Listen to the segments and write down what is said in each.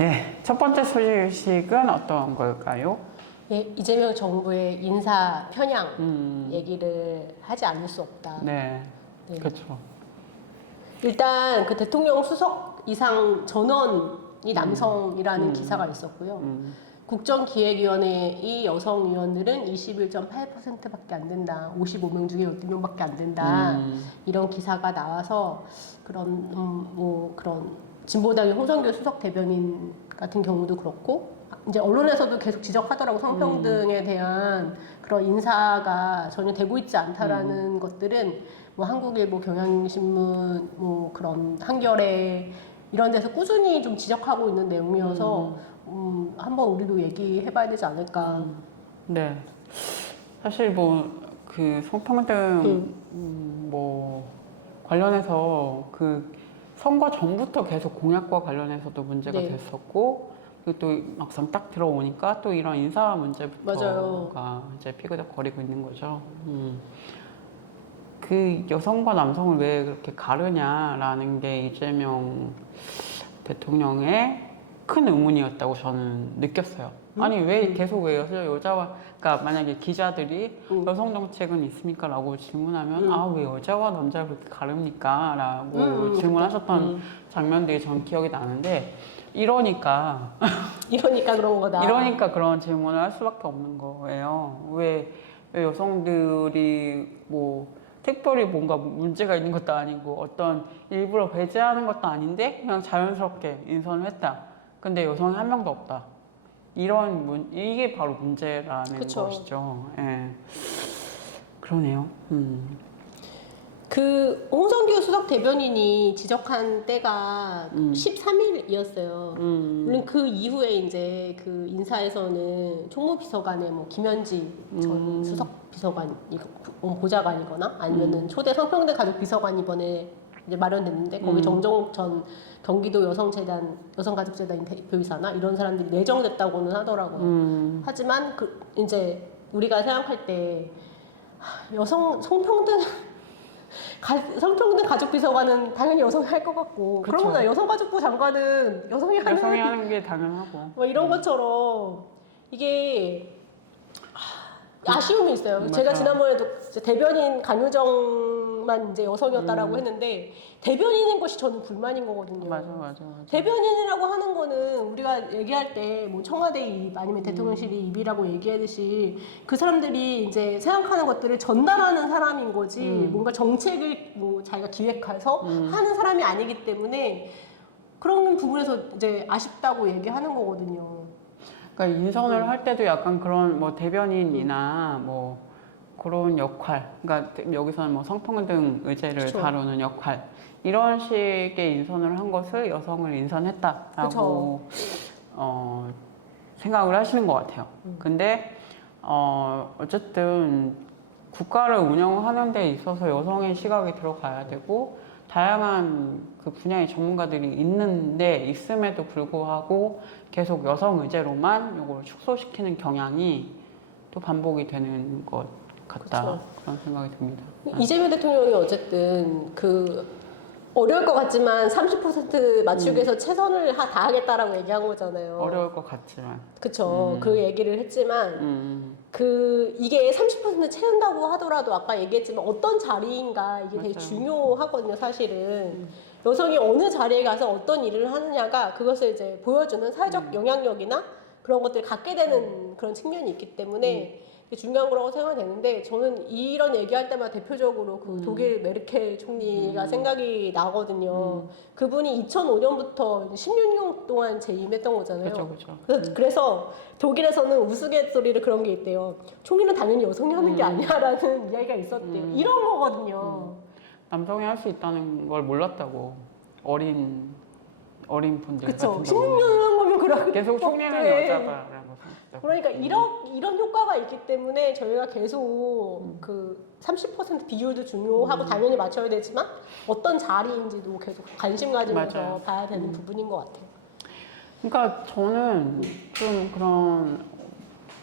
네, 첫 번째 소식은 어떤 걸까요? 예, 이재명 정부의 인사 편향 얘기를 하지 않을 수 없다. 네, 네. 그렇죠. 일단 그 대통령 수석 이상 전원이 남성이라는 기사가 있었고요. 국정기획위원회 이 여성 위원들은 21.8%밖에 안 된다. 55명 중에 12명밖에 안 된다. 이런 기사가 나와서 그런 진보당의 홍성교 수석 대변인 같은 경우도 그렇고 이제 언론에서도 계속 지적하더라고. 성평등에 대한 그런 인사가 전혀 되고 있지 않다라는 것들은 뭐 한국일보, 경향신문, 뭐 그런 한겨레 이런 데서 꾸준히 좀 지적하고 있는 내용이어서 한번 우리도 얘기해봐야 되지 않을까. 네, 사실 뭐 그 성평등 뭐 관련해서 그 선거 전부터 계속 공약과 관련해서도 문제가 네. 됐었고, 그리고 또 막상 딱 들어오니까 또 이런 인사 문제부터가 맞아요. 이제 피그덕거리고 있는 거죠. 그 여성과 남성을 왜 그렇게 가르냐라는 게 이재명 대통령의 큰 의문이었다고 저는 느꼈어요. 아니 왜 계속 왜 여자와, 그러니까 만약에 기자들이 여성 정책은 있습니까? 라고 질문하면 아 왜 여자와 남자를 그렇게 가릅니까? 라고 질문하셨던 장면들이 전 기억이 나는데 이러니까 그런 거다. 이러니까 그런 질문을 할 수밖에 없는 거예요. 왜 여성들이 뭐 특별히 뭔가 문제가 있는 것도 아니고 어떤 일부러 배제하는 것도 아닌데 그냥 자연스럽게 인선을 했다. 근데 여성이 한 명도 없다. 이게 바로 문제라는 그쵸. 것이죠. 예. 그러네요. 그 홍성규 수석 대변인이 지적한 때가 13일이었어요. 물론 그 이후에 이제 그 인사에서는 총무비서관의 뭐 김현지 전 수석 비서관 보좌관이거나 아니면은 초대 성평등 가족 비서관 이번에 이제 마련됐는데 거기 정정욱 전 경기도 여성가족재단 대표이사나 이런 사람들이 내정됐다고는 하더라고요. 하지만 그 이제 우리가 생각할 때 성평등 가족비서관은 당연히 여성이 할 것 같고 그쵸. 그러면 여성가족부 장관은 여성이 하는 게 당연하고. 뭐 이런 것처럼 이게 아쉬움이 있어요. 맞아요. 제가 지난번에도 이제 대변인 강효정만 이제 여성이었다라고 했는데 대변인인 것이 저는 불만인 거거든요. 맞아. 대변인이라고 하는 거는 우리가 얘기할 때 뭐 청와대 입 아니면 대통령실이 입이라고 얘기하듯이 그 사람들이 이제 생각하는 것들을 전달하는 사람인 거지 뭔가 정책을 뭐 자기가 기획해서 하는 사람이 아니기 때문에 그런 부분에서 이제 아쉽다고 얘기하는 거거든요. 그러니까 인선을 할 때도 약간 그런 뭐 대변인이나 뭐 그런 역할, 그러니까 여기서는 뭐 성평등 의제를 그쵸. 다루는 역할 이런 식의 인선을 한 것을 여성을 인선했다라고 생각을 하시는 것 같아요. 근데 어쨌든 국가를 운영하는 데 있어서 여성의 시각이 들어가야 되고 다양한 그 분야의 전문가들이 있음에도 불구하고 계속 여성 의제로만 이걸 축소시키는 경향이 또 반복이 되는 것 같다. 그쵸. 그런 생각이 듭니다. 이재명 대통령이 어쨌든 어려울 것 같지만 30% 맞추기 위해서 최선을 다하겠다라고 얘기한 거잖아요. 어려울 것 같지만. 그쵸. 그 얘기를 했지만, 이게 30% 채운다고 하더라도 아까 얘기했지만 어떤 자리인가 이게 되게 맞아요. 중요하거든요, 사실은. 여성이 어느 자리에 가서 어떤 일을 하느냐가 그것을 이제 보여주는 사회적 영향력이나 그런 것들을 갖게 되는 그런 측면이 있기 때문에 그게 중요한 거라고 생각되는데 저는 이런 얘기할 때마다 대표적으로 그 독일 메르켈 총리가 생각이 나거든요. 그분이 2005년부터 16년 동안 재임했던 거잖아요. 그쵸. 그래서 독일에서는 우스갯소리를 그런 게 있대요. 총리는 당연히 여성이 하는 게 아니야라는 이야기가 있었대요. 이런 거거든요. 남성이 할 수 있다는 걸 몰랐다고. 어린 분들 그쵸. 같은 16년 한 거면 그렇게 계속 총리는 여자다라고 생각했죠. 그러니까 이런 효과가 있기 때문에 저희가 계속 그 30% 비율도 중요하고 당연히 맞춰야 되지만 어떤 자리인지도 계속 관심 가지면서 맞아요. 봐야 되는 부분인 것 같아요. 그러니까 저는 좀 그런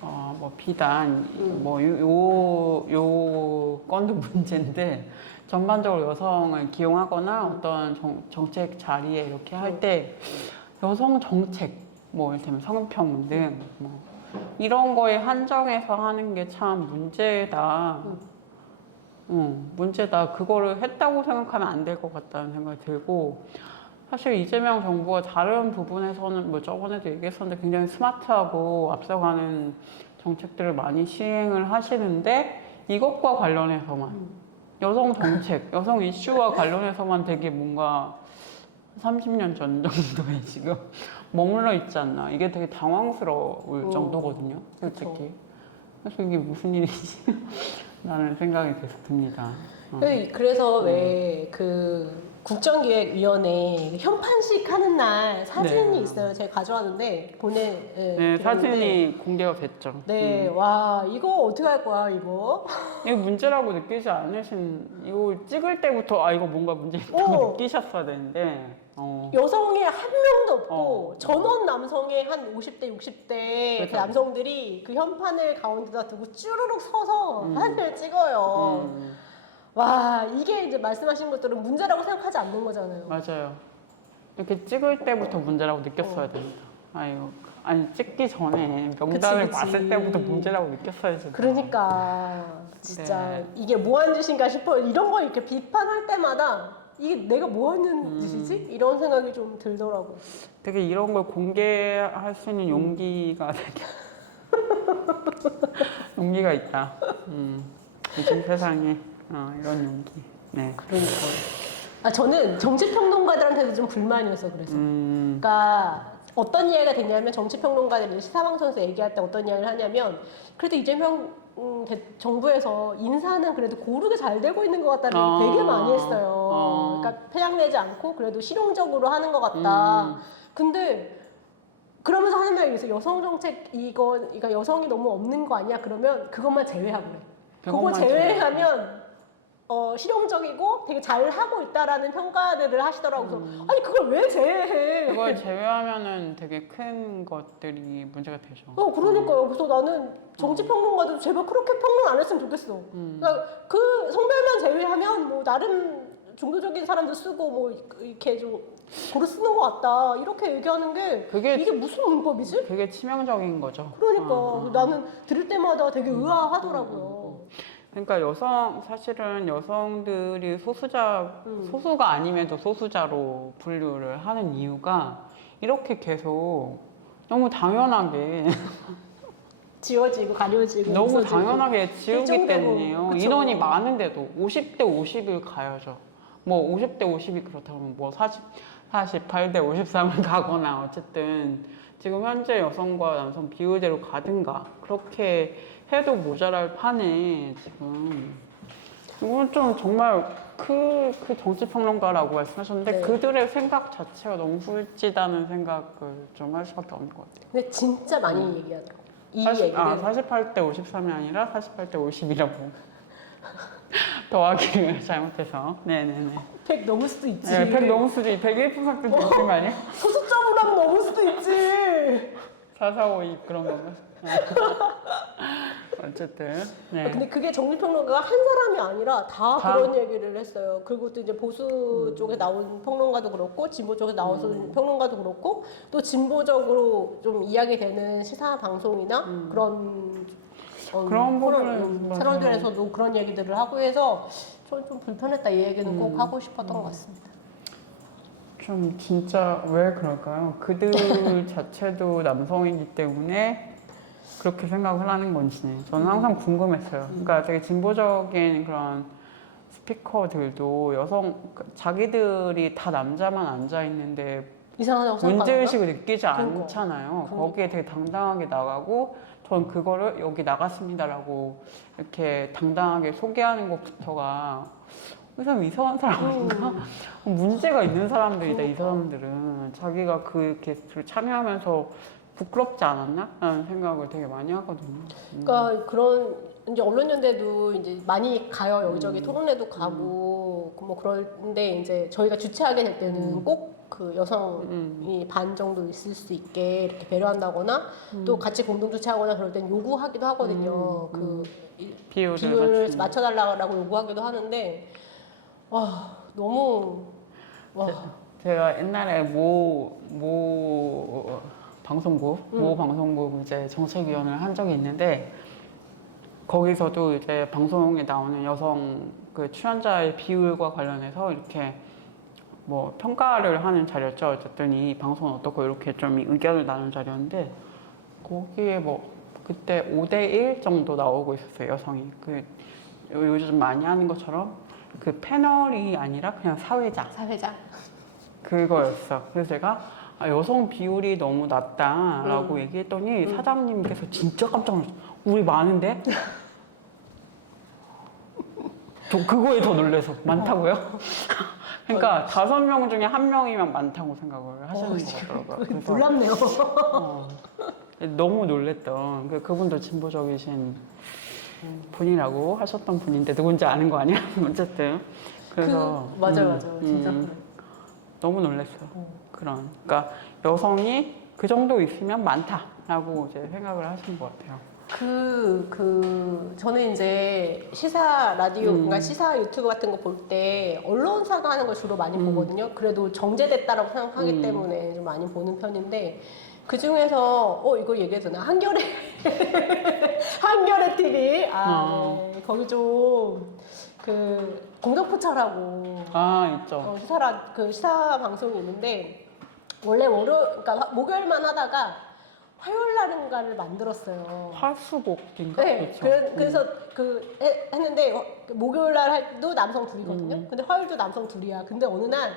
뭐 비단 요 건도 문제인데 전반적으로 여성을 기용하거나 어떤 정책 자리에 이렇게 할 때 여성 정책, 뭐 이를테면 성평등 뭐 이런 거에 한정해서 하는 게 참 문제다. 문제다. 그거를 했다고 생각하면 안 될 것 같다는 생각이 들고, 사실 이재명 정부가 다른 부분에서는 뭐 저번에도 얘기했었는데 굉장히 스마트하고 앞서가는 정책들을 많이 시행을 하시는데, 이것과 관련해서만 여성 정책, 여성 이슈와 관련해서만 되게 뭔가 30년 전 정도에 지금 머물러 있지 않나. 이게 되게 당황스러울 정도거든요, 솔직히. 그쵸. 그래서 이게 무슨 일이지? 라는 생각이 계속 듭니다. 그래서 왜 그 국정기획위원회 현판식 하는 날 사진이 네. 있어요. 제가 가져왔는데 네, 드렸는데. 사진이 공개가 됐죠. 네, 와 이거 어떻게 할 거야 이거? 이거 문제라고 느끼지 않으신, 이거 찍을 때부터 아 이거 뭔가 문제 있다고 느끼셨어야 되는데 여성이 한 명도 없고 어. 전원 남성의 한 50대, 60대 그 그렇죠. 남성들이 그 현판을 가운데다 두고 쭈루룩 서서 사진을 찍어요. 와 이게 이제 말씀하신 것들은 문제라고 생각하지 않는 거잖아요. 맞아요. 이렇게 찍을 때부터 문제라고 느꼈어야 됩니다. 아이고, 아니 찍기 전에 명단을 그치. 봤을 때부터 문제라고 느꼈어야죠. 그러니까 진짜 네. 이게 뭐 하는 짓인가 싶어요. 이런 거 이렇게 비판할 때마다 이게 내가 뭐 하는 짓이지? 이런 생각이 좀 들더라고요. 되게 이런 걸 공개할 수 있는 용기가 되게 용기가 있다. 요즘 세상에 이런 용기. 네. 그러니까요. 아, 저는 정치평론가들한테도 좀 불만이었어, 그래서. 그러니까 어떤 이야기가 됐냐면 정치평론가들이 시사방송에서 얘기할 때 어떤 이야기를 하냐면 그래도 이재명 정부에서 인사는 그래도 고르게 잘 되고 있는 것 같다는 얘기 되게 많이 했어요. 그러니까 폐양내지 않고 그래도 실용적으로 하는 것 같다. 근데 그러면서 하는 말이 있어요. 여성 정책 그러니까 여성이 너무 없는 거 아니야? 그러면 그것만 제외하고 그래. 그거 그것만 제외하면 실용적이고 되게 잘 하고 있다라는 평가들을 하시더라고요. 그래서 아니 그걸 왜 제외해? 그걸 제외하면은 되게 큰 것들이 문제가 되죠. 그러니까요. 그래서 나는 정치평론가도 제발 그렇게 평론 안 했으면 좋겠어. 그러니까 그 성별만 제외하면 뭐 나름 중도적인 사람도 쓰고 뭐 이렇게 좀 고루 쓰는 것 같다 이렇게 얘기하는 게 이게 무슨 문법이지? 그게 치명적인 거죠. 그러니까 나는 들을 때마다 되게 의아하더라고요. 그러니까 사실은 여성들이 소수가 아님에도 소수자로 분류를 하는 이유가 이렇게 계속 너무 당연하게 지워지고 가려지고 너무 없어지고. 당연하게 지우기 일정되고, 때문이에요. 그쵸. 인원이 많은데도 50대 50을 가야죠. 뭐 50대 50이 그렇다면 뭐 48대 53을 가거나 어쨌든 지금 현재 여성과 남성 비율대로 가든가 그렇게 해도 모자랄 판에 지금 이건 좀 정말 그 정치평론가라고 말씀하셨는데 네. 그들의 생각 자체가 너무 후지다는 생각을 좀 할 수밖에 없는 것 같아요. 근데 진짜 많이 얘기하더라고. 이 얘기를. 48대 53이 아니라 48대 50이라고 더하기를 잘못해서. 네네네. 100 넘을 수도 있지. 네, 100 넘을 수도 101% 되는 거 아니에요? 소수점으로 하면 넘을 수도 있지. 4452 그런 건가? 어쨌든. 네. 근데 그게 정치평론가가 한 사람이 아니라 다 다. 그런 얘기를 했어요. 그리고 또 이제 보수 쪽에 나온 평론가도 그렇고 진보 쪽에 나온 평론가도 그렇고 또 진보적으로 좀 이야기되는 시사 방송이나 그런 그런 부분은 채널들에서도 그런 얘기들을 하고 해서 좀 불편했다 이 얘기는 꼭 하고 싶었던 것 같습니다. 좀 진짜 왜 그럴까요? 그들 자체도 남성이기 때문에 그렇게 생각을 하는 건지 저는 항상 궁금했어요. 그러니까 되게 진보적인 그런 스피커들도 자기들이 다 남자만 앉아 있는데 이상하다고 생각하는 문제의식을 느끼지 그러니까. 않잖아요. 거기에 되게 당당하게 나가고 전 그거를 여기 나갔습니다라고 이렇게 당당하게 소개하는 것부터가 이 사람 이상한 사람인가? 문제가 있는 사람들이다. 이 사람들은 자기가 그 게스트를 참여하면서 부끄럽지 않았나? 라는 생각을 되게 많이 하거든요. 그러니까 그런 이제 언론연대도 이제 많이 가요. 여기저기 토론회도 가고 뭐 그런데 이제 저희가 주최하게 될 때는 꼭 그 여성이 반 정도 있을 수 있게 이렇게 배려한다거나 또 같이 공동 주최하거나 그럴 땐 요구하기도 하거든요. 그 비율을 맞춰달라고 요구하기도 하는데 와 너무 와 제가 옛날에 모 방송국 이제 정책위원을 한 적이 있는데 거기서도 이제 방송에 나오는 여성 그 출연자의 비율과 관련해서 이렇게 뭐 평가를 하는 자리였죠. 어쨌든 이 방송은 어떻고 이렇게 좀 의견을 나눈 자리였는데 거기에 뭐 그때 5대1 정도 나오고 있었어요. 여성이 그 요즘 많이 하는 것처럼 그 패널이 아니라 그냥 사회자 사회자. 그거였어. 그래서 제가 여성 비율이 너무 낮다라고 얘기했더니 사장님께서 진짜 깜짝 놀랐어. 우리 많은데? 저 그거에 더 놀라서 많다고요? 그러니까 5명 중에 1명이면 많다고 생각을 하시는 것 같더라고요. 그래서 놀랍네요. 너무 놀랬던 그분도 진보적이신 분이라고 하셨던 분인데 누군지 아는 거 아니야? 어쨌든 그래서 맞아요. 진짜. 너무 놀랐어요. 그러니까 여성이 그 정도 있으면 많다라고 이제 생각을 하시는 것 같아요. 저는 이제 시사 라디오, 그러니까 시사 유튜브 같은 거 볼 때 언론사가 하는 걸 주로 많이 보거든요. 그래도 정제됐다라고 생각하기 때문에 좀 많이 보는 편인데, 그 중에서, 이거 얘기해도 되나? 한겨레 TV. 거기 좀, 공덕포차라고. 있죠. 시사 방송이 있는데, 원래 그러니까 목요일만 하다가, 화요일 날인가를 만들었어요. 화수목인가? 네, 그렇죠. 그래서 했는데 목요일 날도 남성 둘이거든요. 근데 화요일도 남성 둘이야. 근데 어느 날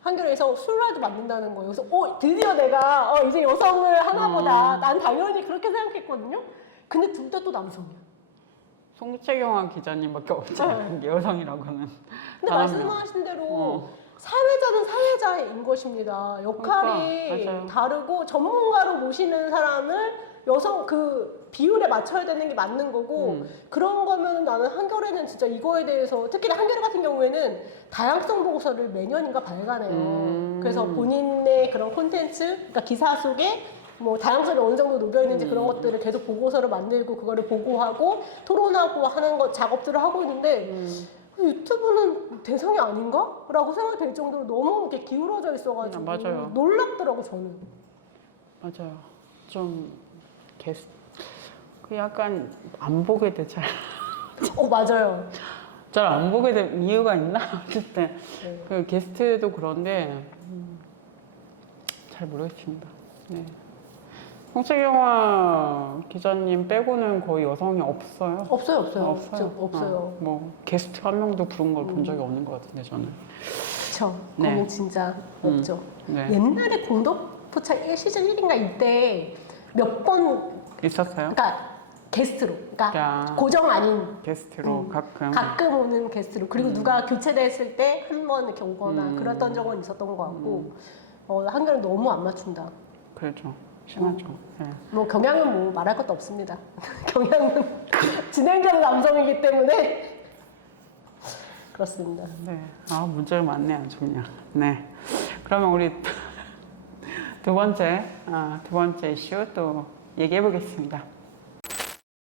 한겨레에서 수요일날도 만든다는 거예요. 그래서 드디어 내가 이제 여성을 하나보다. 난 당연히 그렇게 생각했거든요. 근데 둘 다 또 남성이야. 송채경화 기자님밖에 없잖아요. 여성이라고는. 근데 말씀하신 대로 사회자는 사회자인 것입니다. 역할이 그러니까, 맞아요. 다르고 전문가로 모시는 사람을 여성 비율에 맞춰야 되는 게 맞는 거고, 그런 거면 나는 한겨레는 진짜 이거에 대해서, 특히 한겨레 같은 경우에는 다양성 보고서를 매년인가 발간해요. 그래서 본인의 그런 콘텐츠, 그러니까 기사 속에 뭐 다양성이 어느 정도 녹여 있는지 그런 것들을 계속 보고서를 만들고 그거를 보고하고 토론하고 하는 작업들을 하고 있는데, 유튜브는 대상이 아닌가? 라고 생각이 될 정도로 너무 이렇게 기울어져 있어가지고 맞아요. 놀랍더라고 저는. 맞아요. 좀 약간 안 보게 돼 잘. 맞아요. 잘 안 보게 된 이유가 있나? 어쨌든 네. 그 게스트도 그런데 잘 모르겠습니다. 네. 송채경화 기자님 빼고는 거의 여성이 없어요. 없어요. 뭐 게스트 한 명도 부른 걸 본 적이 없는 것 같은데 저는. 그쵸. 네. 거긴 진짜 없죠. 네. 옛날에 공덕포차 시즌 1인가 이때 몇 번, 있었어요? 그러니까 게스트로, 그러니까 야. 고정 아닌 게스트로 가끔 오는 게스트로, 그리고 누가 교체됐을 때 한 번 이렇게 오거나 그랬던 적은 있었던 것 같고, 한겨레는 너무 안 맞춘다. 그렇죠. 심하죠. 네. 뭐 경향은 뭐 말할 것도 없습니다. 경향은 진행자는 남성이기 때문에 그렇습니다. 네. 문제가 많네 아주 그냥. 네. 그러면 우리 두 번째 이슈 또 얘기해 보겠습니다.